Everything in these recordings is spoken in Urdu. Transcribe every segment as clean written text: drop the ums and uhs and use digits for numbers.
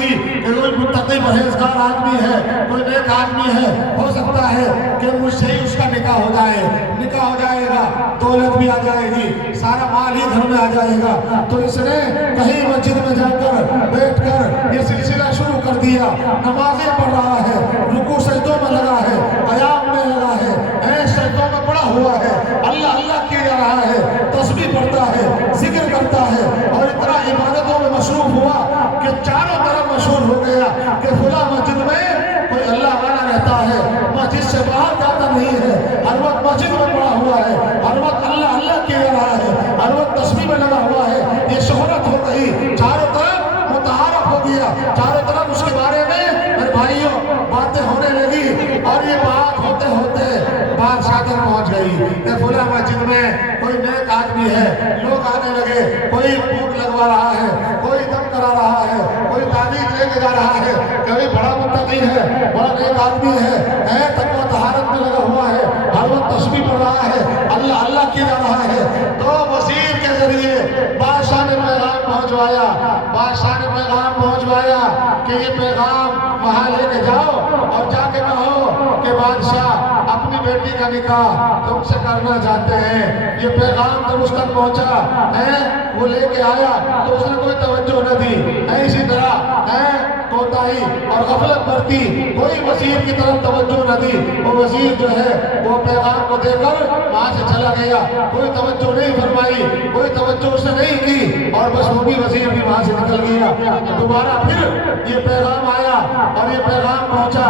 گی کہ کوئی متقی پرہیزگار آدمی ہے، کوئی نیک آدمی ہے، ہو سکتا ہے کہ مجھ سے ہی اس کا نکاح ہو جائے، نکاح ہو جائے گا، دولت بھی آ جائے گی، سارا مال ہی گھر میں آ جائے گا۔ تو اس نے کہیں مسجد میں جا کر بیٹھ کر یہ سلسلہ شروع کر دیا، نمازیں پڑھ رہا ہے، رکوع سجدوں میں لگا ہے، قیام میں لگا ہے، سجدوں میں پڑا ہوا ہے، اللہ اللہ کیا جا رہا ہے، تسبیح پڑھتا ہے، ذکر کرتا ہے، اور اتنا عبادتوں میں مصروف ہوا کہ چاروں طرف مشہور ہو گیا کہ فلاں مسجد میں کوئی اللہ والا رہتا ہے، مسجد سے باہر جاتا نہیں ہے، ہر وقت مسجد میں پڑا ہوا ہے، ہر وقت اللہ اللہ کیا جا رہا ہے، ہر وقت تسبیح میں لگا ہوا ہے۔ یہ شہرت ہو گئی، چاروں طرف متعارف ہو گیا، چاروں طرف اس کے بارے میں میرے بھائیوں باتیں ہونے لگی، اور یہ بات ہوتے ہوتے بادشاہ تک پہنچ گئی کہ فلاں مسجد میں کوئی نیک آدمی ہے۔ لوگ آنے لگے، کوئی پھوک لگوا رہا ہے، کوئی دم کرا رہا ہے، کوئی تعویذ لے کے جا رہا ہے، کوئی بڑا متقی ہے، بڑا نیک آدمی ہے، تقویٰ طہارت میں لگا ہوا ہے، ہر وقت تسبیح پڑھ رہا ہے، اللہ اللہ کیا جا رہا ہے۔ تو وزیر کے ذریعے بادشاہ نے پیغام پہنچوایا، بادشاہ نے پیغام پہنچوایا کہ یہ پیغام وہاں لے کے جاؤ اور جا کے کہو کہ بادشاہ اپنی بیٹی کا نکاح تم سے کرنا چاہتے ہیں۔ یہ پیغام جب اس تک پہنچا وہ لے کے آیا تو اس نے کوئی توجہ نہ دی، اسی طرح کوتاہی اور غفلت برتی، کوئی وزیر کی طرف توجہ نہ دی۔ وہ وزیر جو ہے وہ پیغام کو دے کر وہاں سے چلا گیا، کوئی توجہ نہیں فرمائی، کوئی توجہ اس نے نہیں کی، اور بس وہ بھی وزیر بھی وہاں سے نکل گیا۔ دوبارہ پھر یہ پیغام آیا اور یہ پیغام پہنچا،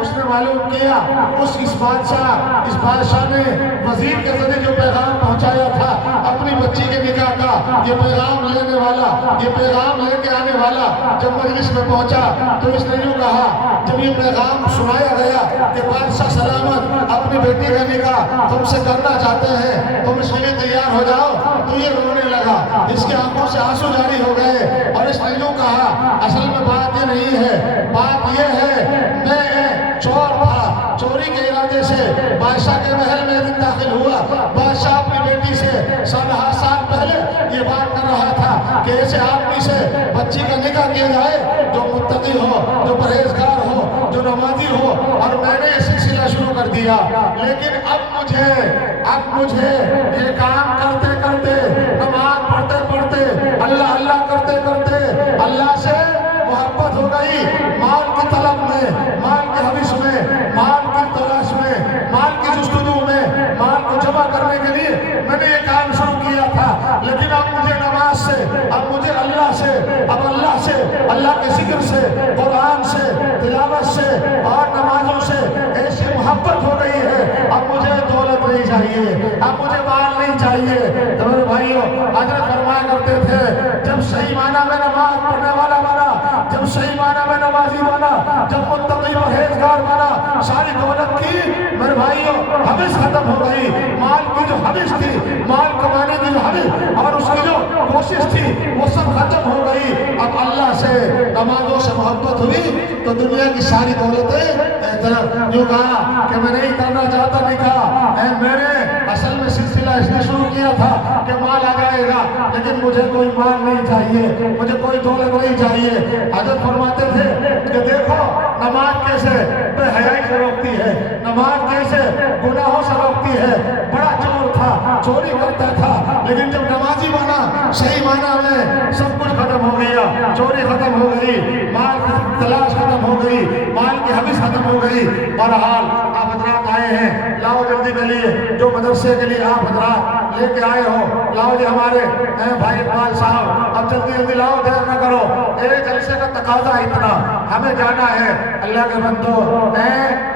اس نے معلوم کیا اس بادشاہ نے وزیر کے ذریعے جو پیغام پہنچایا تھا اپنی بچی کے نکاح کا، یہ پیغام لینے والا، یہ پیغام لے کے آنے والا جب مجلس میں پہنچا تو اس نے یوں کہا، جب یہ پیغام سنایا گیا کہ بادشاہ سلامت اپنی بیٹی کا نکاح تم سے کرنا چاہتے ہیں، تم اس کے لیے تیار ہو جاؤ، تو یہ رونے لگا، اس کے آنکھوں سے آنسو جاری ہو گئے، اور اس نے یوں کہا، اصل میں بات یہ نہیں ہے، بات یہ ہے میں چور تھا، چوری کے ارادے سے بادشاہ کے محل میں دن داخل ہوا، بادشاہ اپنی بیٹی سے 7 پہلے یہ بات کر رہا تھا کہ ایسے آدمی سے بچی کا نکاح کیا جائے جو متقی ہو، جو پرہیزگار ہو، جو نمازی ہو، اور میں نے یہ سلسلہ شروع کر دیا، لیکن اب مجھے یہ کام کرتے کرتے، نماز پڑھتے پڑھتے، اللہ اللہ کرتے کرتے اللہ سے محبت ہو گئی، مال کی طلب میں، مال کے حوث میں، مال کی تلاش میں، مال کی جستجو میں، مال کو جمع کرنے کے لیے میں نے یہ کام شروع کیا تھا، لیکن اب مجھے نماز سے، اب مجھے اللہ سے، اب اللہ سے، اللہ کے ذکر سے، قرآن سے، تلاوت سے اور نمازوں سے ایسی محبت ہو گئی ہے، اب مجھے دولت نہیں چاہیے، اب مجھے مال نہیں چاہیے۔ تو میرے بھائیوں حضرت فرمایا کرتے تھے، جب صحیح معنی میں نماز پڑھنے والا بنا، جب صحیح معنی میں نمازی بنا، جب متقی پرہیزگار بنا، ساری دولت کی میرے بھائیوں حوث ختم ہو گئی، مال کی جو حوث تھی، مال کمانے کی جو حوث اور اس کی جو کوشش تھی وہ سب ختم ہو گئی۔ اب اللہ سے، نمازوں سے محبت ہوئی تو دنیا کی ساری دولتیں طرف یوں کہا کہ میں نہیں کرنا چاہتا نکاح، میں نے اصل میں سلسلہ اس نے شروع کیا تھا کہ مال آ جائے گا، لیکن مجھے کوئی مال نہیں چاہیے، مجھے کوئی دولت نہیں چاہیے۔ حضرت فرماتے تھے کہ دیکھو نماز کیسے بے حیائی سے روکتی ہے، نماز کیسے گناہوں سے روکتی ہے۔ بڑا چور تھا، چوری کرتا تھا، لیکن جب نمازی بنا صحیح معنی میں سب کچھ ختم ہو گیا، چوری ختم ہو گئی، مال کی تلاش ختم ہو گئی، مال کی حوث ختم ہو گئی۔ بہرحال آپ حضرات آئے ہیں، لاؤ جلدی کے لیے، جو مدرسے کے لیے آپ حضرات لے کے آئے ہو، لاؤ جی ہمارے بھائی اقبال صاحب، اب جلدی جلدی لاؤ، دیر نہ کرو، ایک جلسے کا تقاضا اتنا، ہمیں جانا ہے۔ اللہ کے بندو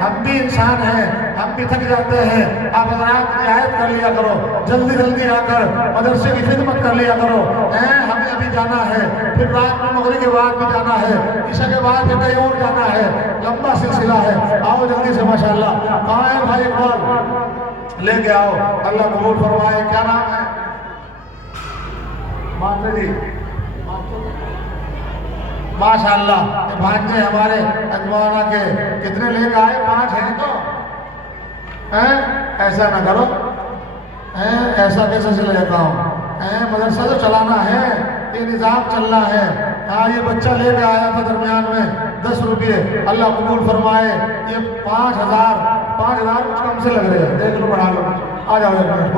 ہم بھی انسان ہیں، ہم بھی تھک جاتے ہیں، آپ حضرات رعایت کر لیا کرو، جلدی جلدی آ کر مدرسے کی خدمت کر لیا کرو، ہمیں ابھی جانا ہے، پھر رات میں مغرب کے بعد بھی جانا ہے، عشاء کے بعد بھی کہیں اور جانا ہے، لمبا سلسلہ ہے، آؤ جلدی سے ماشاءاللہ۔ کہاں ہے بھائی اقبال؟ لے کے آؤ، اللہ قبول فرمائے۔ کیا نام ہے؟ مانتے جی، ماشاءاللہ یہ بھانجے ہمارے اجمانا کے کتنے لے کے آئے؟ 5 ہیں تو ایسا نہ کرو، ایسا کیسے سے لے کا ہوں، مدرسہ تو چلانا ہے، یہ نظام چلنا ہے، ہاں یہ بچہ لے کے آیا تھا درمیان میں 10 روپے، اللہ قبول فرمائے۔ یہ 5,000 کچھ کم سے لگ رہے ہیں، دیکھ لو بڑھا لو، آ جاؤ ایک منٹ،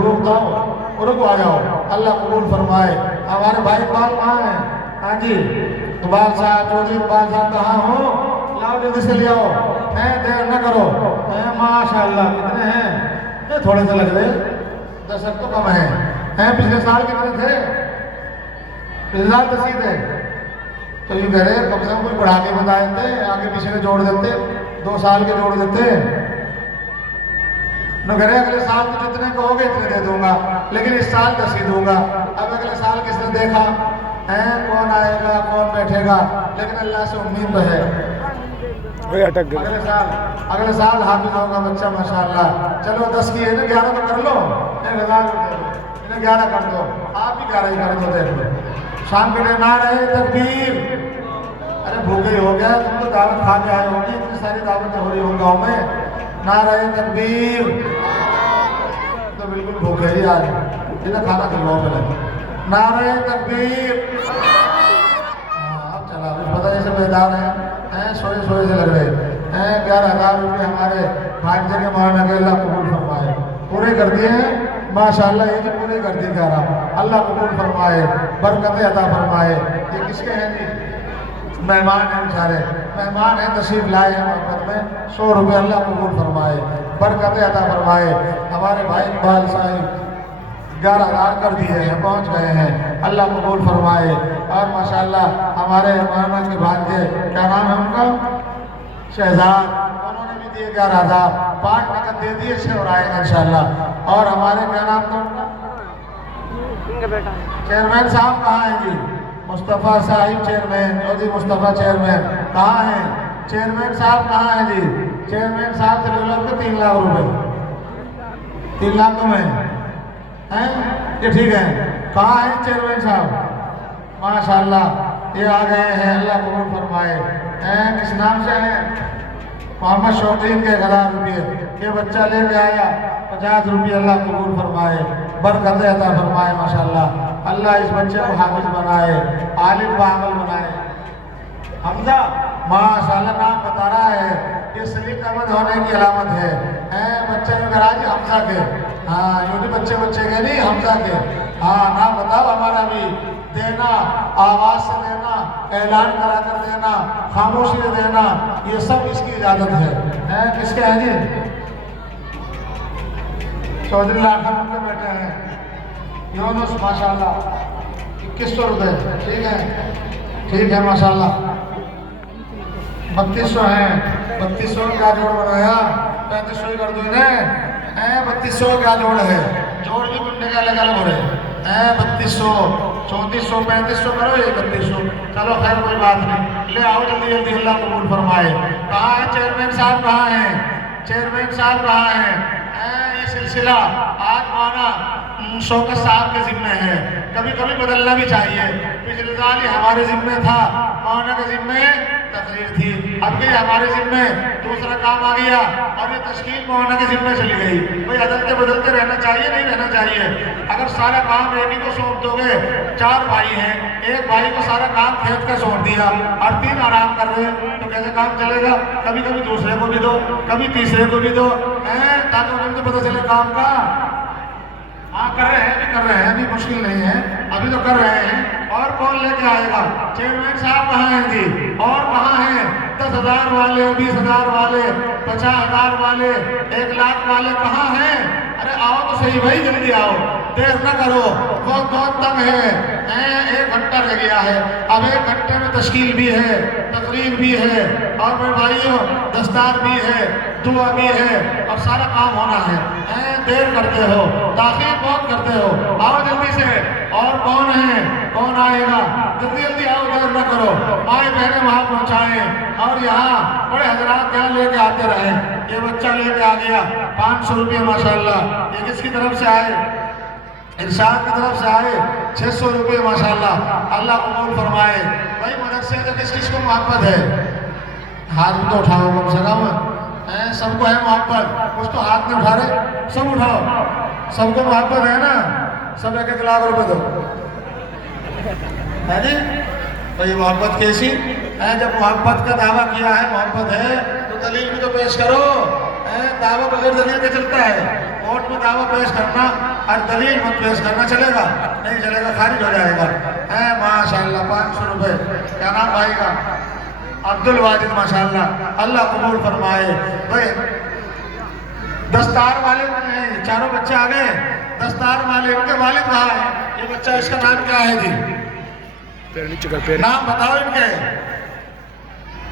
رکو آ جاؤ، اللہ قبول فرمائے۔ ہمارے بھائی اقبال کہاں ہیں؟ ہاں جی اقبال صاحب، چودھری اقبال صاحب کہاں ہو؟ لاؤ جلدی سے لے آؤ، دیر نہ کرو۔ ماشاء اللہ کتنے ہیں؟ یہ تھوڑے سے لگ رہے، 10 تو کم ہیں۔ پچھلے سال کتنے تھے؟ پچھلے سال 10 تھے، تو یہ کہہ رہے کم سے کم کوئی بڑھا کے بتا دیتے، آگے پیچھے کے جوڑ دیتے، 2 سال کے جوڑ دیتے۔ نہ کہہ رہے اگلے سال تو جتنے کہو گے اتنے دے دوں گا، لیکن اس سال 10 ہی دوں گا۔ اب اگلے سال کس نے دیکھا ہے؟ کون آئے گا کون بیٹھے گا؟ لیکن اللہ سے امید تو ہے اگلے سال حافظ ہوگا بچہ ماشاءاللہ۔ چلو 10 کی ہے نا، 11 تو کر لو، 1000 انہیں 11 کر دو، آپ بھی 11 ہی کر دو۔ دیکھ لو شام کے لیے نعرہ تکبیر۔ ارے بھوکے ہی ہو گیا، تم تو دعوت کھا کے آئے ہوگی، اتنی ساری دعوتیں ہو رہی ہوں گاؤں میں، نعرہ تکبیر۔ تو بالکل بھوکے ہی آج، انہیں کھانا کھلواؤ پہلے، نعرہ تکبیر۔ اب چلا پتہ یہ سب بیدار ہیں، سوئے سے لگ رہے ہیں۔ 11,000 روپے ہمارے بھانجے کے مانا کہ اللہ قبول فرمائے، پورے کر دیے ہیں ماشاءاللہ، یہ جو پورے کر دیے 11، اللہ قبول فرمائے، برکتیں عطا فرمائے۔ یہ کس کے ہیں جی؟ مہمان ہیں بیچارے، مہمان ہیں، تشریف لائے ہیں محبت میں، 100 روپے اللہ قبول فرمائے، برکتیں عطا فرمائے۔ ہمارے بھائی اقبال صاحب 11,000 کر دیے ہیں، پہنچ گئے ہیں، اللہ قبول فرمائے۔ اور ماشاءاللہ ہمارے مولانا کے بھانجے، کیا نام ہے ان کا؟ شہزاد، انہوں نے بھی دیے 11,000، 5 نقد دے دیے، 6 اور آئے گا انشاءاللہ۔ اور ہمارے کیا نام تھا ان کا؟ چیئرمین صاحب کہاں ہیں جی؟ مصطفیٰ صاحب چیئرمین، چودھری مصطفیٰ چیئرمین کہاں ہیں؟ چیئرمین صاحب کہاں ہیں جی؟ چیئرمین صاحب سے لے لو کہ 3 لاکھ روپے، 3 لاکھ تو میں یہ ٹھیک ہے، کہاں ہیں چیئرمین صاحب؟ ماشاءاللہ یہ آ گئے ہیں، اللہ قبول فرمائے۔ کس نام سے ہیں؟ محمد شوقین کے 1000 روپے، یہ بچہ لے کے آیا 50 روپے، اللہ قبول فرمائے، برکت عطا فرمائے ماشاءاللہ۔ اللہ اس بچے کو حافظ بنائے، عالم و عامل بنائے۔ حمزہ ماشاءاللہ نام بتا رہا ہے، یہ سلیق احمد ہونے کی علامت ہے۔ بچے میں گراج حمزہ کے، ہاں یوں نہیں بچے کے نہیں، حمزہ کے، ہاں نام بتاؤ ہمارا بھی۔ دینا، آواز سے دینا، اعلان کرا کر دینا، خاموشی سے دینا، یہ سب اس کی اجازت ہے۔ کس کے ہیں جی؟ چودھری لاکھن کے بیٹے ہیں، یونس ماشاءاللہ 2100 روپے، ٹھیک ہے ماشاءاللہ۔ 3200 ہیں، 3200 کا جوڑ بنایا، 3500 ہی کر دو انہیں۔ 3200 کا جوڑ ہے، جوڑ بھی کنڈے کے الگ الگ ہو رہے ہیں۔ 3200، 3400، 3500 کرو، 3100، چلو خیر کوئی بات نہیں، لے آؤ جلدی جلدی، اللہ قبول فرمائے۔ کہاں ہیں چیئرمین صاحب؟ کہاں ہیں چیئرمین صاحب؟ کہاں ہیں؟ یہ سلسلہ آج مانا شوکت صاحب کے ذمہ ہے، کبھی کبھی بدلنا بھی چاہیے۔ پچھلے سال ہی ہمارے ذمہ تھا، مولانا کے ذمہ تقریر تھی، اب بھی ہمارے ذمہ دوسرا کام آ گیا، اور یہ تشکیل مولانا کے ذمہ چلی گئی۔ بھئی عدلتے بدلتے رہنا چاہیے، نہیں رہنا چاہیے؟ اگر سارا کام ایک ہی کو سونپ دو گے، 4 بھائی ہیں، ایک بھائی کو سارا کام کھیت کا سونپ دیا اور 3 آرام کر رہے، تو کیسے کام چلے گا؟ کبھی کبھی دوسرے کو بھی دو، کبھی تیسرے کو بھی دو، تاکہ انہیں تو پتہ چلے کام کا۔ ہاں کر رہے ہیں، ابھی مشکل نہیں ہے، ابھی تو کر رہے ہیں۔ اور کون لے کے آئے گا؟ چیئرمین صاحب کہاں ہیں جی؟ اور کہاں ہیں 10,000 والے، 20,000 والے، 50,000 والے، 1 لاکھ والے کہاں ہیں؟ ارے آؤ تو صحیح بھائی، جلدی آؤ، دیر نہ کرو، بہت تنگ ہے۔ 1 گھنٹہ رہ گیا ہے، اب 1 گھنٹے میں تشکیل بھی ہے، تقریر بھی ہے، اور میرے بھائیوں دستار بھی ہے، دعا بھی ہے، اور سارا کام ہونا ہے۔ دیر کرتے ہو، تاخیر بہت کرتے ہو، آؤ جلدی سے۔ اور کون ہے؟ کون آئے گا؟ جلدی جلدی آؤ، دیر نہ کرو، مائیں بہنیں وہاں پہنچائیں، اور یہاں بڑے حضرات یہاں لے کے آتے رہیں۔ یہ بچہ لے کے آ گیا 500 روپے ماشاءاللہ، یہ کس کی طرف سے آئے؟ ارشاد کی طرف سے آئے 600 روپے ماشاءاللہ، اللہ قبول فرمائے۔ بھائی مدرسے سے کس کس کو محبت ہے؟ ہاتھ تو اٹھاؤ کم سے کم، سب کو ہے محبت، کچھ تو ہاتھ نہیں اٹھا رہے، سب اٹھاؤ، سب کو محبت ہے نا؟ سب 1-1 لاکھ روپے دو، ہے جی؟ تو یہ محبت کیسی ہے؟ جب محبت کا دعویٰ کیا ہے، محبت ہے تو دلیل بھی تو پیش کرو۔ دعویٰ بغیر دلیل کے چلتا ہے؟ کورٹ میں دعویٰ پیش کرنا اور دلیل مت پیش کرنا چلے گا؟ نہیں چلے گا، خارج ہو جائے گا۔ ماشاءاللہ 500 روپے، کیا نام بھائی کا؟ عبد الواجد، ماشاءاللہ، اللہ قبول فرمائے۔ بھائی دستار والے ہیں، چاروں بچے آ گئے، دستار والے، ان کے والد کہاں ہیں؟ یہ بچہ، اس کا نام کیا ہے جی؟ نام بتاؤ ان کے۔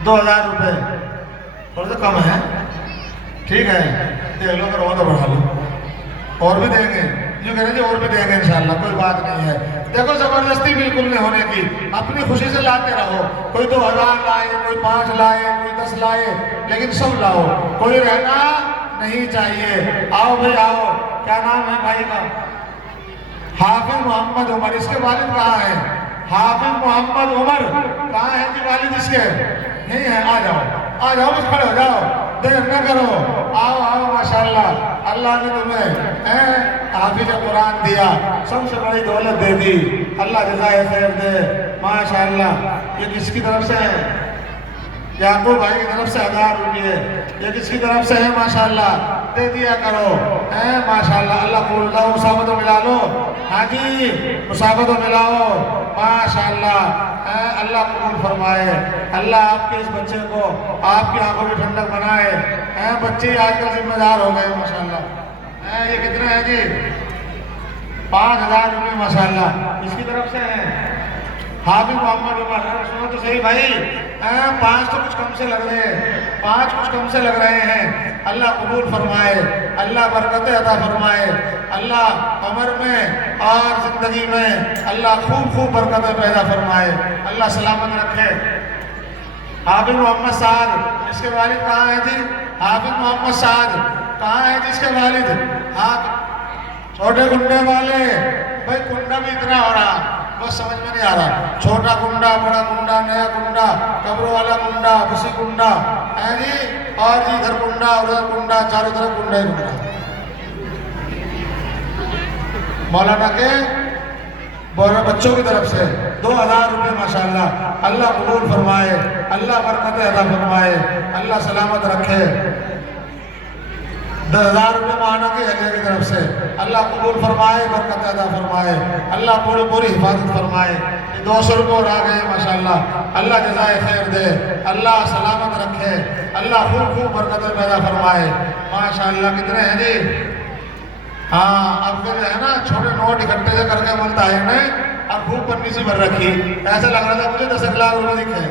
2000 روپے تھوڑا سا کم ہے، ٹھیک ہے، دیکھ لو، اگر ہو تو بڑھا لو، اور بھی دیں گے، جو کہہ رہے جی اور بھی دیں گے انشاءاللہ، کوئی بات نہیں ہے۔ دیکھو زبردستی بالکل نہیں ہونے کی، اپنی خوشی سے لاتے رہو، کوئی 2000 لائے، کوئی 5 لائے، کوئی 10 لائے، لیکن سب لاؤ، کوئی رہنا نہیں چاہیے۔ آؤ بھائی آؤ، کیا نام ہے بھائی کا؟ حافظ محمد عمر، اس کے والد کہاں ہیں؟ حافظ محمد عمر کہاں ہیں جی والد اس کے؟ نہیں ہے، آ جاؤ، بس کھڑے ہو جاؤ، دیر نہ کرو، آؤ ماشاءاللہ، اللہ نے تمہیں حافظ قرآن دیا، سب سے بڑی دولت دے دی، اللہ جزائے خیر دے، ماشاءاللہ۔ یہ کس کی طرف سے ہے؟ یعقوب بھائی کی طرف سے 1000 روپے، یہ کس کی طرف سے ہے؟ ماشاءاللہ، دے دیا کرو، ماشاءاللہ، اللہ قبول لاؤ، مصابت و ملا لو، ہاں جی، مصابت و ملاؤ، ماشاءاللہ، اللہ قبول فرمائے، اللہ آپ کے اس بچے کو آپ کی آنکھوں میں ٹھنڈک بنائے۔ بچے آج کل ذمہ دار ہو گئے ماشاءاللہ۔ یہ کتنے ہیں جی؟ 5000 روپے، ماشاءاللہ، اس کی طرف سے ہیں حافظ محمد عمر۔ سنو تو صحیح بھائی، 5 تو کچھ کم سے لگ رہے ہیں، 5 کچھ کم سے لگ رہے ہیں، اللہ قبول فرمائے، اللہ برکت عطا فرمائے، اللہ عمر میں اور زندگی میں اللہ خوب برکتیں پیدا فرمائے، اللہ سلامت رکھے۔ حافظ محمد سعد، اس کے والد کہاں ہیں جی؟ حافظ محمد سعد کہاں ہیں جی اس کے والد؟ چھوٹے کنڈے والے، بھائی کنڈا بھی اتنا ہو رہا، بس سمجھ میں نہیں آ رہا، چھوٹا کنڈا، بڑا کنڈا، نیا کنڈا، قبر والا کنڈا، بسی کنڈا ہے جی، اور جی ادھر کنڈا، ادھر کنڈا، چاروں طرف کنڈا ہی کنڈا۔ مولانا کے بچوں کی طرف سے 2000 روپے، ماشاءاللہ، اللہ قبول فرمائے، اللہ برکت عطا فرمائے، اللہ سلامت رکھے۔ 10,000 روپے مانا کی اہلیہ کی طرف سے اللہ قبول فرمائے، برکت عطا فرمائے، اللہ پوری حفاظت فرمائے۔ یہ 200 روپے اور آ گئے، ماشاءاللہ، اللہ جزائے خیر دے، اللہ سلامت رکھے، اللہ خوب برکتیں پیدا فرمائے، ماشاءاللہ۔ کتنے ہیں جی؟ ہاں، اب پھر ہے نا چھوٹے نوٹ اکٹھے سے کر کے ملتا ہے نے، اب خوب پنی سی بھر رکھی، ایسا لگ رہا تھا مجھے 10 لاکھ روپے دکھے،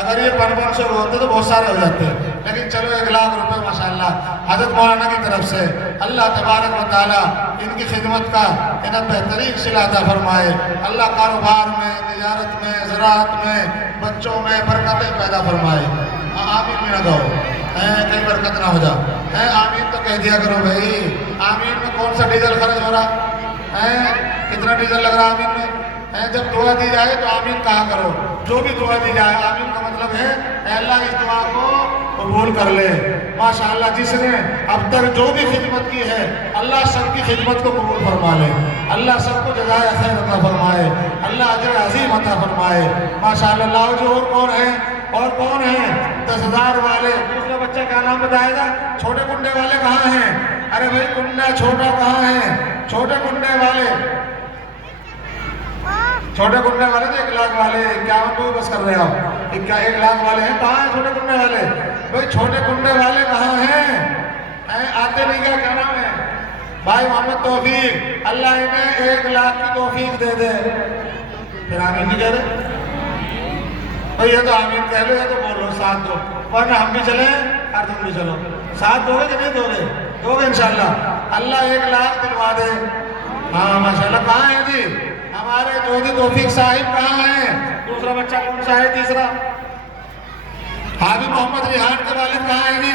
اگر یہ 500 ہوتے تو بہت سارے ہو جاتے، لیکن چلو 1 لاکھ روپے، ماشاءاللہ، حضرت مولانا کی طرف سے اللہ تبارک و تعالیٰ ان کی خدمت کا انہیں بہترین صلہ عطا فرمائے، اللہ کاروبار میں، تجارت میں، زراعت میں، بچوں میں برکتیں پیدا فرمائے۔ آمین بھی نہ کہو، کہیں برکت نہ ہو جا، آمین تو کہہ دیا کرو بھائی۔ آمین میں کون سا ڈیزل خرچ ہو رہا ہے؟ کتنا ڈیزل لگ رہا آمین میں؟ جب دعا دی جائے تو آمین کہا کرو، جو بھی دعا دی جائے، آمین کا مطلب ہے اے اللہ اس دعا کو قبول کر لے، ماشاءاللہ۔ جس نے اب تک جو بھی خدمت کی ہے، اللہ سب کی خدمت کو قبول فرما لے، اللہ سب کو جزائے خیر عطا فرمائے، اللہ اجر عظیم عطا فرمائے، ماشاءاللہ۔ لاؤ جو اور کون ہیں 10,000 والے؟ دوسرا بچہ کیا نام بتائے گا؟ چھوٹے کنڈے والے کہاں ہیں؟ ارے بھائی کنڈا چھوٹا کہاں ہے؟ چھوٹے کنڈے والے تو 1 لاکھ والے 51 کو بس کر رہے آپ، 1 لاکھ والے ہیں، کہاں ہیں چھوٹے کنڈے والے؟ بھائی چھوٹے کنڈے والے کہاں ہیں؟ آتے نہیں کیا نام ہے؟ بھائی محمد توفیق، اللہ انہیں 1 لاکھ کی توفیق دے دے۔ پھر آمین نہیں کہہ رہے؟ بھائی یہ تو آمین کہہ لو، یہ تو بولو، ساتھ دو، ورنہ ہم بھی چلیں اور تم بھی چلو، ساتھ دو گے کہ نہیں دو گے؟ دو گے انشاءاللہ، اللہ 1 لاکھ دلوا دے۔ ہاں ماشاءاللہ، کہاں ہیں جی ہمارے جودی توفیق صاحب؟ کہاں ہیں؟ دوسرا بچہ کون سا ہے؟ تیسرا حافظ محمد ریحان کے والد کہاں ہیں جی؟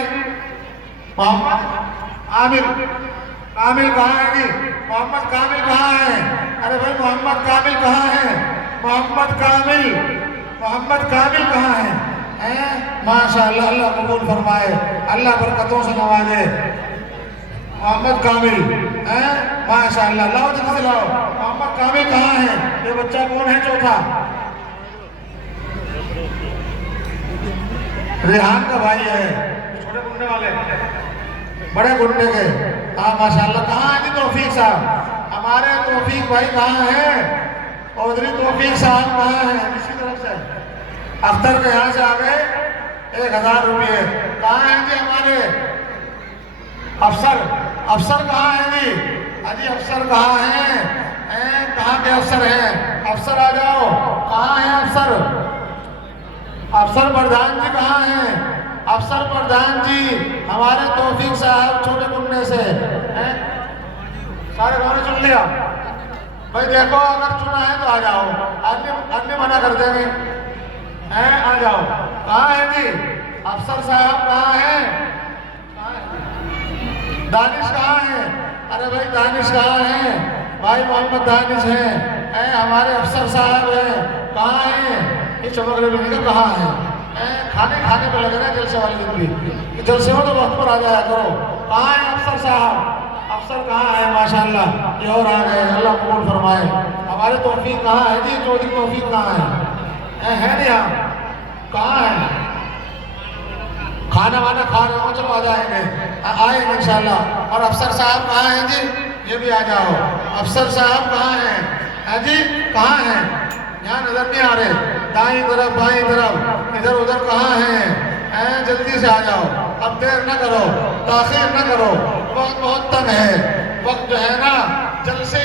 محمد عامر کامل کہاں ہے جی؟ محمد کامل کہاں ہے؟ ارے بھائی محمد کامل کہاں ہے؟ محمد کامل کہاں ہے؟ ماشاءاللہ، اللہ قبول فرمائے، اللہ برکتوں سے نوازے۔ محمد کامل، ماشاءاللہ، لاؤ جلدی سے لاؤ۔ محمد کامل کہاں ہے؟ یہ بچہ کون ہے چوتھا؟ ریحان کا بھائی ہے، چھوٹے گنڈے والے، بڑے گنڈے کے، ہاں ماشاءاللہ۔ کہاں ہیں جی توفیق صاحب؟ ہمارے توفیق بھائی کہاں ہیں؟ چودھری توفیق صاحب کہاں ہیں؟ اسی طرف سے اختر کے یہاں سے آ گئے 1000 روپئے۔ کہاں ہیں جی ہمارے افسر کہاں ہیں جی؟ اجی افسر کہاں ہیں؟ کہاں کے افسر ہیں؟ افسر آ جاؤ، کہاں ہیں افسر؟ افسر پردھان جی کہاں ہیں؟ افسر پردھان جی ہمارے توفیق صاحب چھوٹے کنڈے سے، سارے گھروں نے چن لیا بھائی؟ دیکھو اگر چنا ہے تو آ جاؤ، آدمی منع کر دیں گے، آ جاؤ۔ کہاں ہے جی افسر صاحب؟ کہاں ہیں؟ دانش کہاں ہیں؟ ارے بھائی دانش کہاں ہیں؟ بھائی محمد دانش ہیں، ہمارے افسر صاحب ہیں، کہاں ہیں؟ یہ چمک رہے بھی کہاں ہیں؟ کھانے پہ لگے نا جلسے والے دن بھی، جلسے ہو تو وقت پر آ جایا کرو۔ کہاں ہیں افسر صاحب؟ افسر کہاں ہیں؟ ماشاءاللہ یہ اور آ گئے، اللہ قبول فرمائے۔ ہمارے توفیق کہاں ہے جی؟ چودھری توفیق کہاں ہے؟ ہے نہیں یہاں؟ کہاں ہے؟ کھانا وانا کھا رہے ہو؟ چلو آ جائیں گے، آئیں گے انشاءاللہ۔ اور افسر صاحب کہاں ہیں جی؟ یہ بھی آ جاؤ۔ افسر صاحب کہاں ہیں جی؟ کہاں ہیں؟ یہاں نظر نہیں آ رہے، دائیں طرف بائیں طرف ادھر ادھر کہاں ہیں؟ جلدی سے آ جاؤ، اب دیر نہ کرو، تاخیر نہ کرو، وقت بہت تنگ ہے۔ وقت جو ہے نا، جلسے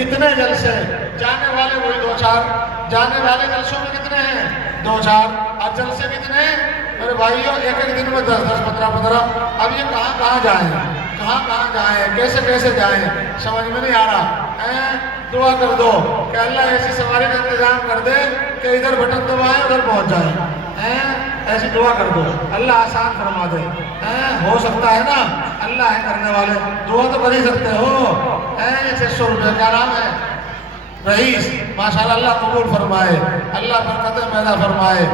اتنے جلسے، جانے والے وہی 2-4، جانے والے جلسوں میں کتنے ہیں؟ 2-4، اور جلسے کتنے؟ میرے بھائیوں ایک دن میں 10-10، 15-15۔ اب یہ کہاں جائیں، کہاں جائیں، کیسے جائیں، سمجھ میں نہیں آ رہا۔ دعا کر دو کہ اللہ ایسی سواری کا انتظام کر دے کہ ادھر بٹن دبائیں ادھر پہنچ جائیں، ایسی دعا کر دو، اللہ آسان فرما دے۔ ہو سکتا ہے نا، اللہ ہے کرنے والے، دعا تو کر ہی سکتے ہو۔ یہ 600 روپے کا نام ہے رئیس، ماشاءاللہ اللہ قبول فرمائے، اللہ برکتیں پیدا فرمائے۔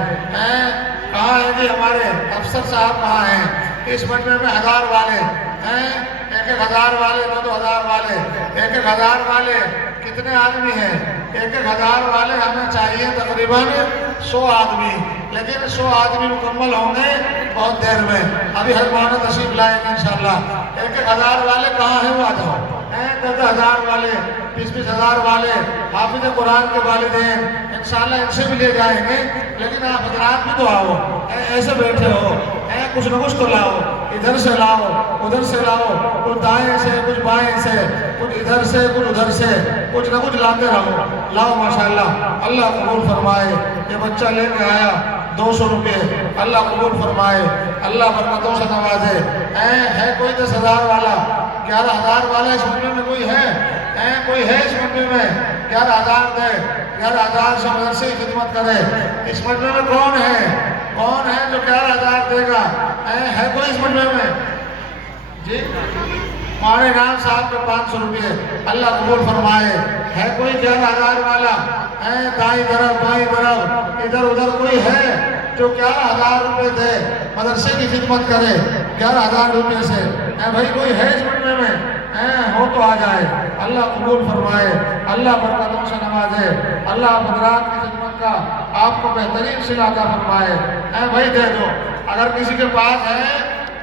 کہاں ہیں جی ہمارے افسر صاحب؟ کہاں ہیں؟ اس مجمع میں 1000 والے ہیں، 1-1000 والے، 2-2 ہزار والے، 1-1000 والے کتنے آدمی ہیں؟ 1-1000 والے ہمیں چاہیے تقریباً 100 آدمی، لیکن 100 آدمی مکمل ہوں گے بہت دیر میں، ابھی ہر مانا تشریف لائیں گے انشاءاللہ۔ 1-1000 والے کہاں ہیں؟ وہ آ جاؤ۔ 10,000 والے، 20,000 والے، حافظ قرآن کے والدین انشاءاللہ ان سے بھی لے جائیں گے، لیکن آپ حضرات بھی تو آؤ، ایسے بیٹھے ہو، کچھ نہ کچھ تو لاؤ، ادھر سے لاؤ، ادھر سے لاؤ، کچھ دائیں سے، کچھ بائیں سے، کچھ ادھر سے، کچھ ادھر سے، کچھ نہ کچھ لاتے رہو، لاؤ ماشاءاللہ، اللہ قبول فرمائے۔ یہ بچہ لے کے آیا 200 روپے، اللہ قبول فرمائے، اللہ برکتوں سے نوازے۔ ہے کوئی 10,000 والا؟ 11,000 والا اس مجمع میں کوئی ہے؟ کوئی ہے اس مجمع میں؟ 11,000 دے، 11,000 سے مدرسے کی خدمت کرے۔ اس مجمع میں کون ہے جو 11,000 دے گا؟ ہے کوئی اس مجمع میں جی؟ ہمارے نام صاحب کے 500 روپے، اللہ قبول فرمائے۔ ہے کوئی 11,000 والا؟ دائیں طرف بائیں طرف ادھر ادھر کوئی ہے جو 11,000 روپے دے، مدرسے کی خدمت کرے 11,000 روپے سے؟ بھائی کوئی ہے اس مجمع میں؟ ہو تو آ جائے، اللہ قبول فرمائے، اللہ برکتوں سے نوازے، اللہ حضرات کی خدمت کا آپ کو بہترین صلہ عطا فرمائے۔ بھائی دے دو، اگر کسی کے پاس ہے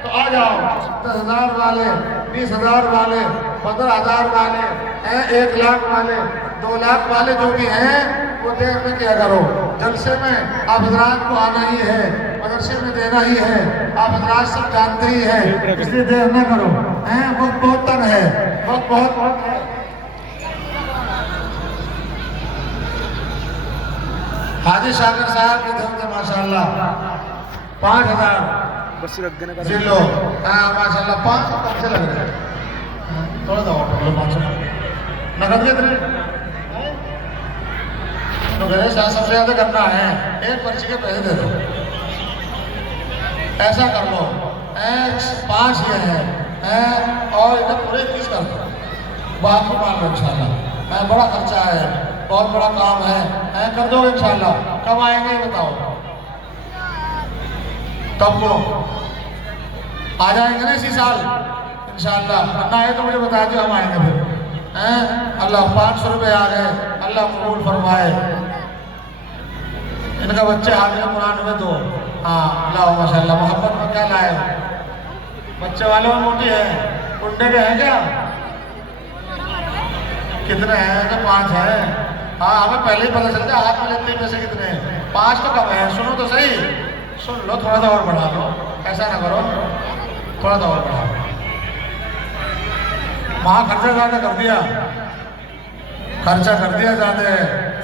تو آ جاؤ۔ 10,000 والے، 20,000 والے، 15,000 والے، 1,00,000 والے، 2,00,000 والے جو بھی ہیں وہ دیر میں کیا کرو، جلسے میں آپ حضرات کو آنا ہی ہے، مدرسے میں دینا ہی ہے، آپ حضرات سب جانتے ہی ہیں، اس لیے دیر نہ کرو۔ وقت بہت تنگ ہے، وقت بہت ہے۔ حاجی شاکر صاحب کی طرف سے ماشاءاللہ 5,000 ضلعوں، ماشاءاللہ 500 کم سے لگ رہے ہیں، تھوڑا سا اور 500 نقد کے اتنے تو گھرے سب سے زیادہ کرنا ہے، ایک پرچی کے پیسے دے دو، ایسا کر لو، 5 یہ ہے اور انہیں پورے 30 کر دو، بات کو مان لو انشاءاللہ۔ بڑا خرچہ ہے، بہت بڑا کام ہے، کر دو انشاءاللہ۔ کب آئیں گے بتاؤ؟ تب وہ آ جائیں گے نا اسی سال انشاءاللہ، نہ آئے تو مجھے بتا دو، ہم آئیں گے پھر۔ اللہ 500 روپے آ گئے، اللہ قبول فرمائے۔ ان کا بچے حافظ قرآن میں دو، ہاں لاؤ ماشاء اللہ محبت میں کیا لائے ہو بچے والوں میں موٹی ہے کنڈے کے ہیں کیا کتنے ہیں تو 5 ہیں ہاں ہمیں پہلے ہی پتہ چلتا ہے ہاتھ میں لیتے پیسے کتنے ہیں 5 تو کم ہیں سنو تو صحیح سن لو تھوڑا سا اور بڑھا لو ایسا نہ کرو تھوڑا سا اور بڑھا لو وہاں خرچہ زیادہ کر دیا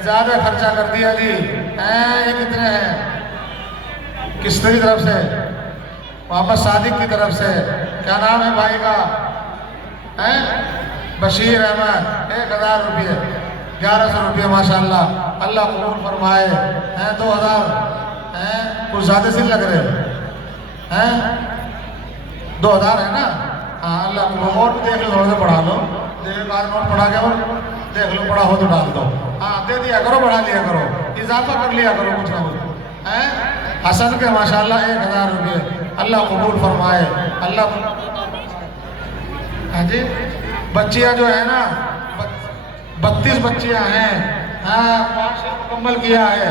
زیادہ خرچہ کر دیا جی یہ کتنے ہیں کس کی طرف سے محمد صادق کی طرف سے کیا نام ہے بھائی کا بشیر احمد 1000 روپے 1100 روپے ماشاءاللہ اللہ قبول فرمائے 2000 کچھ زیادہ سے لگ رہے ہیں 2000 ہے نا ہاں اللہ قبول اور دیکھ لو تھوڑا سا بڑھا لو دیکھ بعد نوٹ پڑھا کے اور دیکھ لو بڑا ہو تو ڈال دو ہاں دے دیا کرو بڑھا لیا کرو اضافہ کر لیا کرو کچھ نہ کچھ حسن کے ماشاءاللہ 1000 روپے اللہ قبول فرمائے اللہ ہاں جی بچیاں جو ہے نا 32 بچیاں ہیں مکمل کیا ہے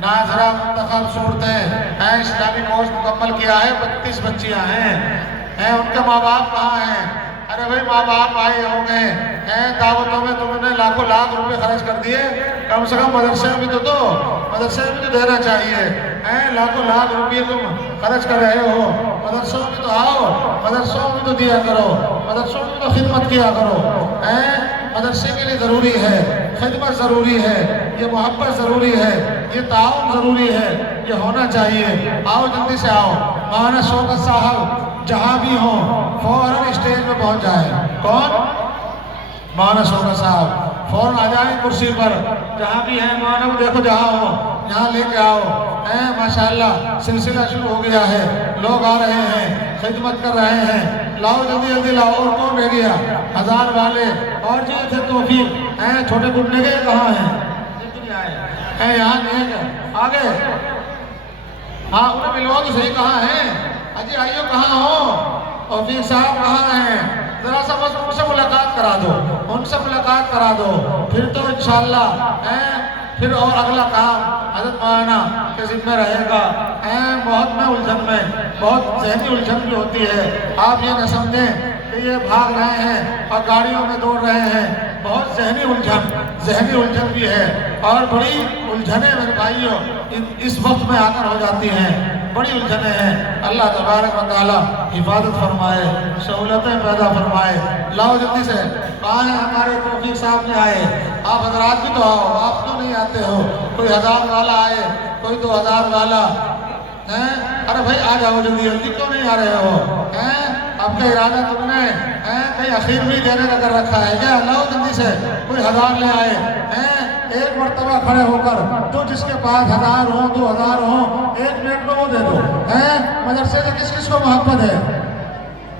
ناظرہ منتخب صورتیں اسلامی کورس مکمل کیا ہے 32 بچیاں ہیں ان کے ماں باپ کہاں ہیں ارے بھائی ماں باپ آئے ہوں گے دعوتوں میں تم نے لاکھوں لاکھ روپے خرچ کر دیے کم سے کم مدرسے میں بھی تو مدرسے میں بھی تو دینا چاہیے لاکھوں لاکھ روپے تم خرچ کر رہے ہو مدرسوں میں تو آؤ مدرسوں میں تو دیا کرو مدرسوں میں تو خدمت کیا کرو مدرسے کے لیے ضروری ہے خدمت ضروری ہے یہ محبت ضروری ہے یہ تعاون ضروری ہے یہ ہونا چاہیے آؤ جلدی سے آؤ مولانا شوکت صاحب جہاں بھی ہوں فوراً اسٹیج پہ پہنچ جائیں کون مولانا شوکت صاحب فوراً آ جائیں کرسی پر جہاں بھی ہیں مولانا کو دیکھو جہاں ہو یہاں لے کے آؤ ماشاءاللہ سلسلہ شروع ہو گیا ہے لوگ آ رہے ہیں خدمت کر رہے ہیں لاؤ جلدی جلدی لاؤ اور کون رہ گیا 1000 والے اور جو تھے توفیق چھوٹے گھٹنے کے کہاں ہیں یہاں نہیں آگے ہاں انہیں ملوا تو صحیح کہاں ہیں اجی آئیو کہاں ہو توفیق صاحب کہاں ہیں ذرا سا بس ان سے ملاقات کرا دو پھر تو انشاءاللہ پھر اور اگلا کام حضرت مولانا کے ذمہ رہے گا بہت میں الجھن میں بہت ذہنی الجھن بھی ہوتی ہے آپ یہ نہ سمجھیں کہ یہ بھاگ رہے ہیں اور گاڑیوں میں دوڑ رہے ہیں بہت ذہنی الجھن بھی ہے اور بڑی الجھنیں میرے بھائیوں اس وقت میں آ کر ہو جاتی ہیں بڑی الجھنیں ہیں اللہ تبارک و تعالی حفاظت فرمائے سہولتیں پیدا فرمائے لاؤ جلدی سے کہاں ہیں ہمارے توفیق صاحب نے آئے آپ حضرات بھی تو آؤ آپ کیوں نہیں آتے ہو کوئی 1000 والا آئے کوئی 2000 والا ارے بھائی آ جاؤ جلدی کیوں نہیں آ رہے ہو اب کا ارادہ تم نے کہیں اخیر بھی دینے کا کر رکھا ہے کیا لاؤ جلدی سے کوئی 1000 لے آئے ایک مرتبہ کھڑے ہو کر جو جس کے پاس 1000 ہو 2000 ہو 1 منٹ میں وہ دے دو مدرسے سے کس کس کو محبت ہے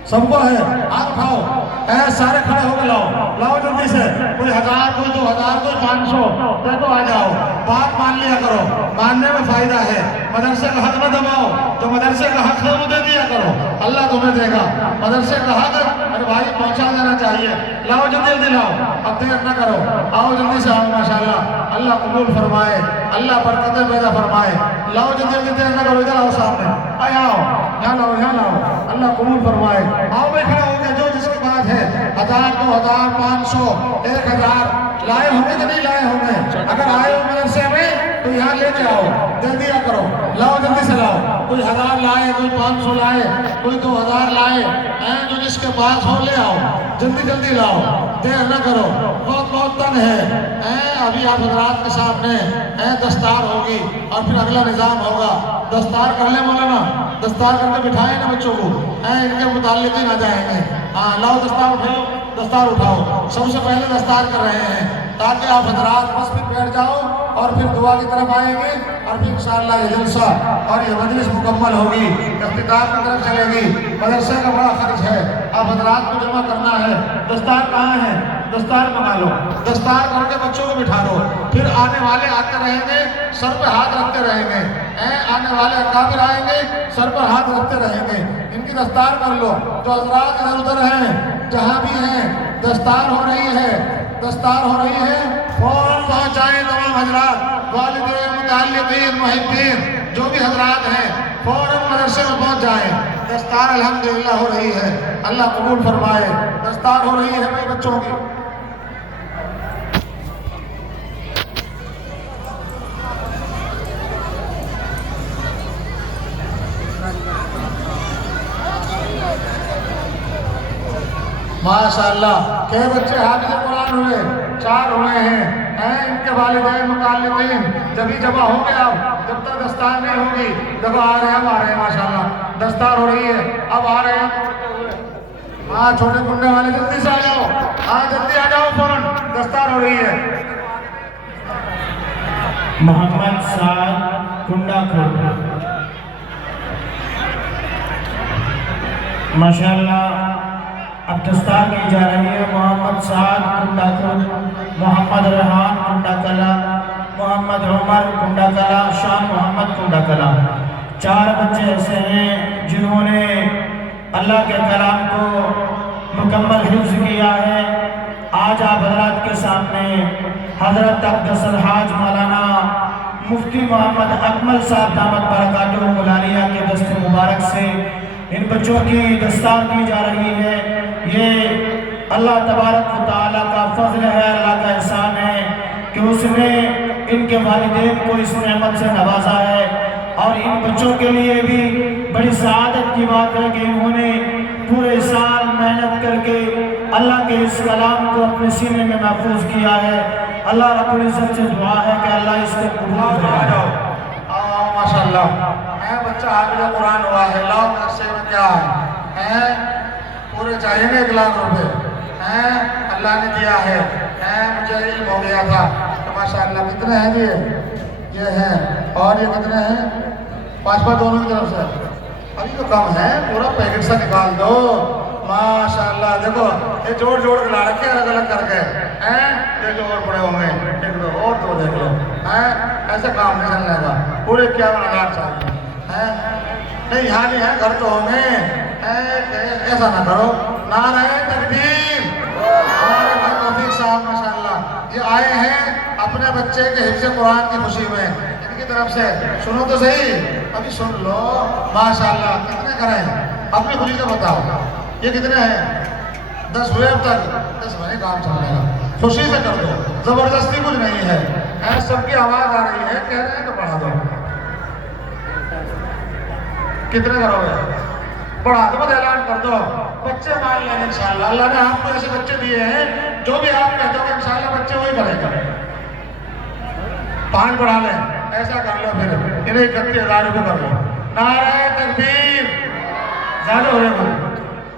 سب کو ہے ہاتھ اٹھاؤ سارے کھڑے ہو کے لاؤ جلدی سے کوئی 1000 کوئی 2000 کوئی 500 دیکھو آ جاؤ بات مان لیا کرو ماننے میں فائدہ ہے مدرسے کا حق نہ دباؤ جو مدرسے کا حق ہے وہ دے دیا کرو اللہ تمہیں دے گا مدرسے کا حق ارے بھائی پہنچا دینا چاہیے لاؤ جلدی لاؤ اب دیر نہ کرو آؤ جلدی سے آؤ ماشاءاللہ اللہ قبول فرمائے اللہ برکتیں پیدا فرمائے لاؤ جلدی دیر نہ کرو ادھر آؤ سامنے آؤ یہاں لاؤ اللہ قبول فرمائے آؤ میں کھڑا ہو گیا جو جس کے پاس ہے 1000 2000 500 1000 لائے ہوں گے کہ نہیں لائے ہوں گے اگر آئے ہو مدرسے میں تو یہاں لے کے آؤ دے دیا کرو لاؤ جلدی سے لاؤ کوئی 1000 لائے کوئی 500 لائے کوئی 2000 لائے جو جس کے پاس ہو لے آؤ جلدی لاؤ دیر نہ کرو بہت تنگ ہے ابھی آپ حضرات کے سامنے دستار ہوگی اور پھر اگلا نظام ہوگا دستار کر لیں مولانا دستار کر کے بٹھائیں نا بچوں کو ان کے متعلقین آ جائیں گے لاؤ دستار اٹھاؤ سب سے پہلے دستار کر رہے ہیں تاکہ آپ حضرات بس پھر بیٹھ جاؤ اور پھر دعا کی طرف آئیں گے اور پھر انشاءاللہ یہ جلسہ اور یہ مجلس مکمل ہوگی اختتام کی طرف چلے گی مدرسے کا بڑا خرچ ہے آپ حضرات کو جمع کرنا ہے دستار کہاں ہے دستار بنا لو دستار کر کے بچوں کو بٹھا لو پھر آنے والے آتے رہیں گے سر پہ ہاتھ رکھتے رہیں گے آنے والے اکابر آئیں گے سر پر ہاتھ رکھتے رہیں گے ان کی دستار کر لو جو حضرات ادھر ادھر ہیں جہاں بھی ہیں دستار ہو رہی ہے فوراً پہنچائیں تمام حضرات والدین متعلقین محبین جو بھی حضرات اولاد ہیں فوراً مدرسے میں پہنچ جائیں. دستار الحمدللہ ہو رہی ہے, اللہ قبول فرمائے. دستار ہو رہی ہے بھائی بچوں کی. ماشاءاللہ کہ بچے حافظ قرآن ہوئے, 4 ہوئے ہیں. ان کے والدین متعلقین جبھی جمع ہوں گے. اب جب تک دستار نہیں ہوگی, دیکھو آ رہے ہیں, اب آ رہے ہیں ماشاءاللہ. دستار ہو رہی ہے, اب آ رہے ہیں. ہاں چھوٹے کنڈے والے جلدی سے آ جاؤ, ہاں جلدی آ جاؤ فوراً, دستار ہو رہی ہے. محمد سعد کنڈا کھول. ماشاءاللہ اب دستار کی جا رہی ہے. محمد سعد کنڈا کھول, محمد ریحان کنڈا کلا, محمد عمر کنڈا کلا, شاہ محمد کنڈا کلا. 4 بچے ایسے ہیں جنہوں نے اللہ کے کلام کو مکمل حفظ کیا ہے. آج آپ حضرات کے سامنے حضرت اقدس الحاج مولانا مفتی محمد اکمل صاحب دامت برکاتہ ملالیہ کے دست مبارک سے ان بچوں کی دستار کی جا رہی ہے. یہ اللہ تبارک و تعالیٰ کا فضل ہے, اللہ کا احسان ہے کہ اس نے ان کے والدین کو اس نعمت سے نوازا ہے. اور ان بچوں کے لیے بھی بڑی سعادت کی بات ہے کہ انہوں نے پورے سال محنت کر کے اللہ کے اس کلام کو اپنے سینے میں محفوظ کیا ہے. اللہ رب العزت سے دعا ہے کہ اللہ اس کو قبول فرمائے. ماشاءاللہ بچہ حافظ قرآن ہوا ہے. لاؤ مدرسے میں کیا ہے, پورے چاہیے گا 1 لاکھ روپے. اللہ نے دیا ہے, مجھے علم ہو گیا تھا. تو ماشاءاللہ کتنے ہیں جی, یہ ہیں, اور یہ کتنے ہیں, 5 دونوں کی طرف سے. ابھی تو کم ہے, پورا پیکٹ سے نکال دو. ماشاءاللہ دیکھو یہ جوڑ جوڑ کے لا رکھے الگ الگ کر کے. یہ جو اور پڑے ہوں گے, 1 2 اور 2 دیکھ لو. ایسا کام نہیں چلنے کا. پورے 51,000 چاہیے. نہیں یہاں نہیں ہے, گھر تو ہوں گے. ایسا نہ کرو. نعرہ تکبیر. ہمارے بھائی توفیق صاحب ماشاءاللہ یہ آئے ہیں اپنے بچے کے حفظ قرآن کی خوشی میں. ان کی طرف سے سنو تو صحیح, ابھی سن لو. ماشاءاللہ کتنے کریں, اپنی خوشی سے بتاؤ. یہ کتنے ہیں, 10 ہوئے اب تک. 10 بھائی کام چلے گا, خوشی سے کر دو, زبردستی کچھ نہیں ہے. سب کی آواز آ رہی ہے, کہہ رہے ہیں تو پڑھا دو. کتنے کرو گے, پڑھا دو, بس اعلان کر دو. بچے مان لیں انشاءاللہ. اللہ نے آپ کو ایسے بچے دیے ہیں, جو بھی آپ کہتے ہو انشاءاللہ بچے وہی کریں گے. 5 پڑھا لیں, ایسا کر لو. پھر انہیں 31,000 روپے کر لو. نعرہ تکبیر. زیادہ ہو رہے ہو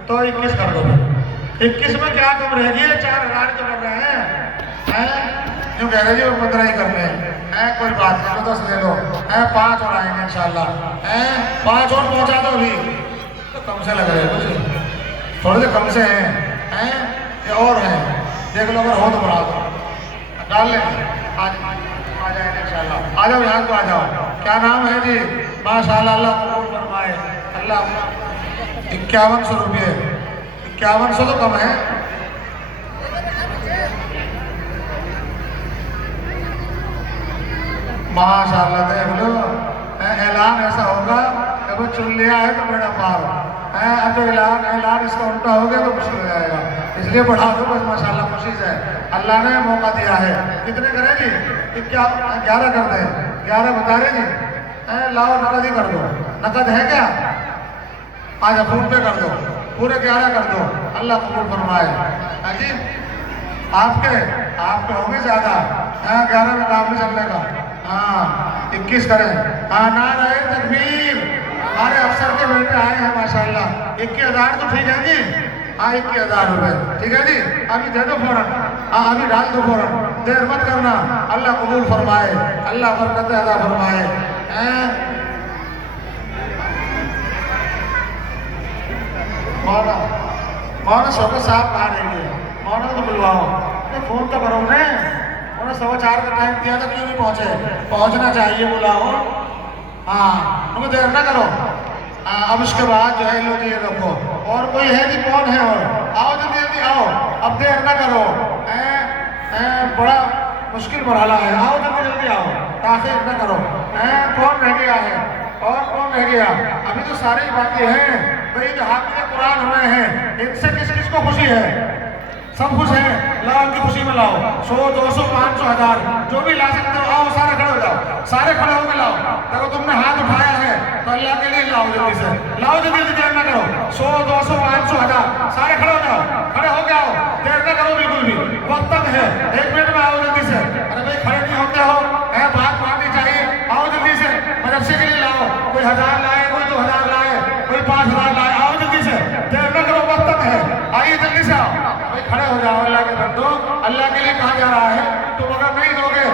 تو 21 کر دو. 21 میں کیا کم رہ گی, 4,000 تو کر رہے ہیں. جو کہہ رہے جی وہ 15 ہی کرنے ہیں, کوئی بات نہیں, 10 لے لو. 5 اور آئیں گے انشاءاللہ. 5 اور پہنچا دو بھی, تو کم سے لگ رہے ہیں, کچھ تھوڑے سے کم سے ہیں. یہ اور ہیں, دیکھ لو اگر ہو تو بڑھا دو, ڈال لیں. آ جائیں گے انشاءاللہ. آ جاؤ یہاں کو, آ جاؤ. کیا نام ہے جی, ماشاءاللہ اللہ قبول فرمائے. اللہ 5100 روپئے. 5100 تو کم ہے. ماشاءاللہ دیکھ لو. اعلان ایسا ہوگا کہ وہ چن لیا ہے تو بیٹا پار. اب اعلان اس کا الٹا ہو گیا تو مشکل ہو جائے گا. اس لیے بڑھا دو بس. ماشاءاللہ خوشی سے اللہ نے موقع دیا ہے. کتنے کریں جی, 11 کر دیں. 11 بتا رہے جی. لاؤ نقد ہی کر دو. نقد ہے کیا, آج فون پے کر دو. پورے 11 کر دو. اللہ قبول فرمائے. جی آپ کے ہوں گے زیادہ. 11 میں کام نہیں چلنے کا. 21 کریں. نعرہ تکبیر. ہمارے افسر کے بیٹے آئے ہیں ماشاءاللہ. 21,000 تو ٹھیک ہے جی. 21,000 روپے ٹھیک ہے جی. ابھی دے دو فوراً, ابھی ڈال دو فوراً, دیر مت کرنا. اللہ قبول فرمائے, اللہ برکت عطا فرمائے. مولانا شوکت صاحب کہاں رہ گئے, مولانا کو بلواؤ. فون تو کرو نے, انہوں نے 4:15 کا ٹائم دیا تھا, کیوں نہیں پہنچے. پہنچنا چاہیے, بلاؤ. ان کو دیر نہ کرو. اب اس کے بعد جو ہے لو یہ رکھو. اور کوئی ہے جی, کون ہے, اور آؤ جلدی جلدی آؤ. اب دیر نہ کرو, بڑا مشکل مرحلہ ہے. آؤ جلدی جلدی آؤ, تاخیر نہ کرو. کون رہ گیا ہے, اور کون رہ گیا؟ ابھی تو سارے ہی باقی ہیں بھائی جو حافظ قرآن ہوئے ہیں ان سے کس کو خوشی ہے؟ سب خوش ہیں، لاؤ ان کی خوشی میں لاؤ 100 200 500 1000 جو بھی لا سکتے ہو آؤ، سارے کھڑے ہو جاؤ، سارے کھڑے ہو کے لاؤ۔ دیکھو تم نے ہاتھ اٹھایا ہے تو اللہ کے لیے لاؤ، جلدی سے لاؤ، جلدی سے دیر نہ کرو، 100 200 500 1000 سارے کھڑے ہو جاؤ، کھڑے ہو کے آؤ، دیر نہ کرو بالکل بھی، وقت تک ہے، 1 منٹ میں آؤ جلدی سے۔ ارے بھائی کھڑے نہیں ہوتے ہو، بات ماننی چاہیے، آؤ جلدی سے، مدرسے کے لیے لاؤ، کوئی 1000 لائے، کوئی 2000 لائے، کوئی 5000 لائے، آؤ جلدی سے، دیر نہ کرو، وقت تک ہے، آئیے جلدی سے آؤ۔ کھڑے ہو جاؤ اللہ کے بندو، اللہ کے لیے کہا جا رہا ہے، تم اگر نہیں دو گے،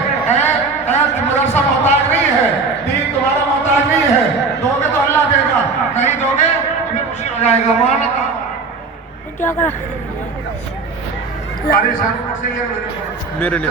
مدرسہ محتاج نہیں ہے، دین تمہارا محتاج نہیں ہے، دو گے تو اللہ دے گا، نہیں دو گے تمہیں خوشی ہو جائے گا۔ کیا کرا میرے میرے لیے